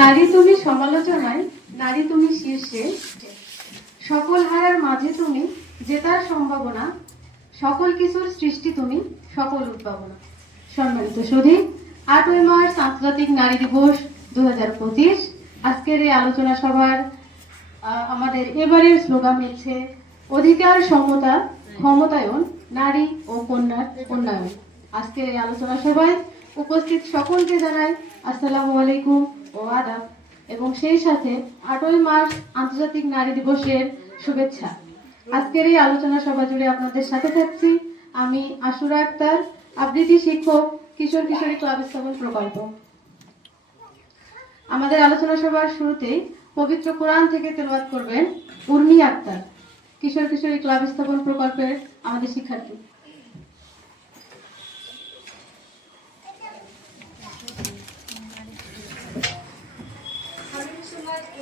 নারী তুমি সমালোচনায়, নারী তুমি শীর্ষে। সকল হারার মাঝে তুমি জেতার সম্ভাবনা। সকল কিছুর সৃষ্টি তুমি, সকল উদ্ভাবনা। সম্মানিত সুধী, আটই মার্চ আন্তর্জাতিক নারী দিবস দু আজকের এই আলোচনা সভার আমাদের এবারের স্লোগান হচ্ছে অধিকার সমতা, ক্ষমতায়ন, নারী ও কন্যার উন্নয়ন। আজকের এই আলোচনা সভায় উপস্থিত সকলকে জানাই, আসসালামু আলাইকুম। ও আদাব। এবং সেই সাথে আটই মার্চ আন্তর্জাতিক নারী দিবসের শুভেচ্ছা। আজকের এই আলোচনা সভা জুড়ে আপনাদের সাথে থাকছি। আমি আশুরা আক্তার, আবৃত্তি শিক্ষক, কিশোর কিশোরী ক্লাব স্থাপন প্রকল্প। আমাদের আলোচনা সভার শুরুতেই পবিত্র কোরআন থেকে তেলাওয়াত করবেন উর্মি আক্তার, কিশোর কিশোরী ক্লাব স্থাপন প্রকল্পের আমাদের শিক্ষার্থী।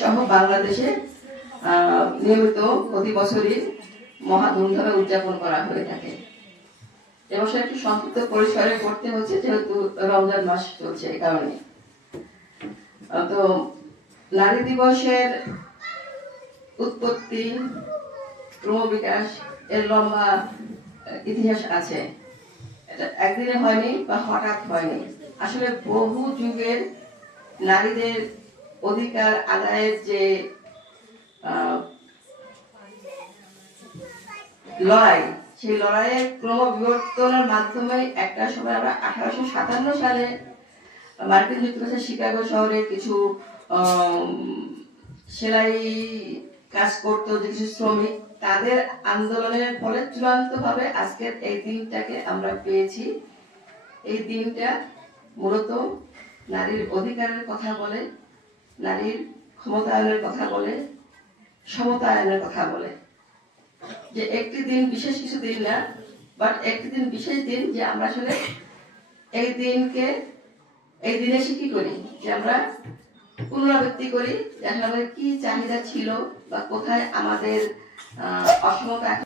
সহ বাংলাদেশে নিয়মিত প্রতি বছরই মহা ধুমধামে উদযাপন করা হয়ে থাকে। একটু সংক্ষিপ্ত পরিসরে করতে হচ্ছে, যেহেতু রমজান মাস চলছে এই কারণে। তো নারী দিবসের উৎপত্তি ক্রমবিকাশ এর লম্বা ইতিহাস আছে। এটা একদিনে হয়নি বা হঠাৎ হয়নি। আসলে বহু যুগের নারীদের অধিকার আদায়ের যে লড়াই, সেই লড়াইয়ের ক্রমবিবর্তনের মাধ্যমে একটা সময় আমরা আঠারোশো সাতান্ন সালে মার্কিন যুক্তরাষ্ট্রের শিকাগো শহরে কিছু সেলাই কাজ করতো কিছু শ্রমিক, তাদের আন্দোলনের ফলে চূড়ান্ত ভাবে আজকের এই দিনটাকে আমরা পেয়েছি। এই দিনটা মূলত নারীর অধিকারের কথা বলে। নারীর ক্ষমতায়নের কথা বলে, সমতায়নের কথা বলে। যে একটি দিন বিশেষ কিছু দিন না বাট একটি দিন বিশেষ দিন যে আমরা আসলে এই দিনকে, এই দিনে এসে কি করি? যে আমরা পুনরাবৃত্তি করি যে আসলে আমাদের কি চাহিদা ছিল বা কোথায় আমাদের অসমতা